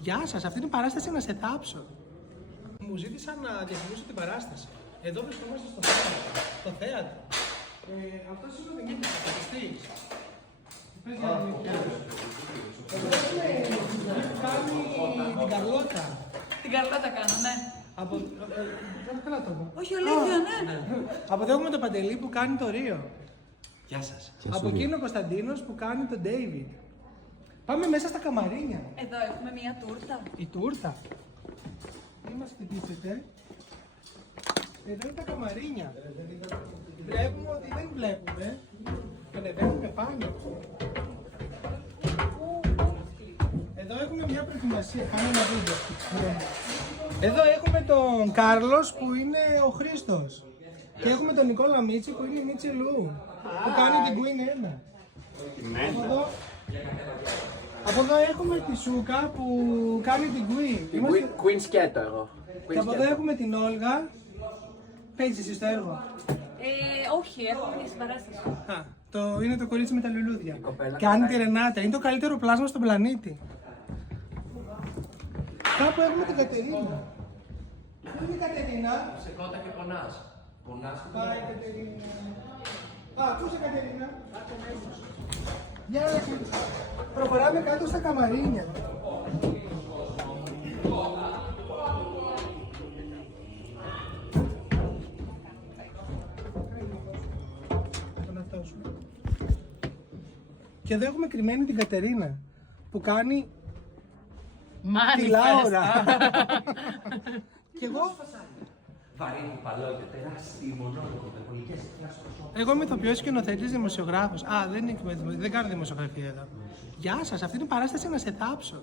Γεια σας, αυτή είναι η παράσταση να σε θάψω. Μου ζήτησαν να διαφημίσω την παράσταση. Εδώ βρισκόμαστε στο θέατρο. Αυτός είναι ο Δημήτρης, ο πατιστής. Εδώ έχουμε κάνει την Καρλώτα. Την Καρλώτα κάνω, ναι. Όχι, αλήθεια, ναι. Από εδώ έχουμε τον Παντελή που κάνει το Ρίο. Γεια σας. Από εκείνο ο Κωνσταντίνος που κάνει τον Ντέιβιντ. Πάμε μέσα στα καμαρίνια. Εδώ έχουμε μία τούρτα. Η τούρτα. Μην μας χτυπήσετε. Εδώ είναι τα καμαρίνια. Βλέπουμε ότι δεν βλέπουμε. Ανεβαίνουμε πάνω. Εδώ έχουμε μια προετοιμασία. Πάμε να δείτε. Εδώ έχουμε τον Κάρλος που είναι ο Χρήστος. Και έχουμε τον Νικόλα Μίτσι που είναι η Μίτσι Λου. Που κάνει την Queen 1. Από εδώ έχουμε τη Σούκα που κάνει την Queen. Queen σκέτο εγώ. Και από εδώ έχουμε την Όλγα. Παίζεις εσύ στο έργο. Όχι, έχω μια συμπαράσταση. Είναι το κορίτσι με τα λουλούδια. Κάνει τη Ρενάτα. Είναι το καλύτερο πλάσμα στον πλανήτη. Κάπου έχουμε την Κατερίνα. Πού είναι η Κατερίνα? Σε κότα και πονάς. Πονάς. Πάει η Κατερίνα. Πού είσαι Κατερίνα? Για να προχωράμε κάτω στα καμαρίνια. Και εδώ έχουμε κρυμμένη την Κατερίνα που κάνει τη Λάουρα. Και εγώ... Βαρύνει παλαιότητα, τεράστιοι μονόλογο, υπερβολικές Εγώ είμαι ηθοποιός, σκηνοθέτης, δημοσιογράφος. Δεν κάνω δημοσιογραφία εδώ. Γεια σας, αυτή είναι η παράσταση να σε θάψω.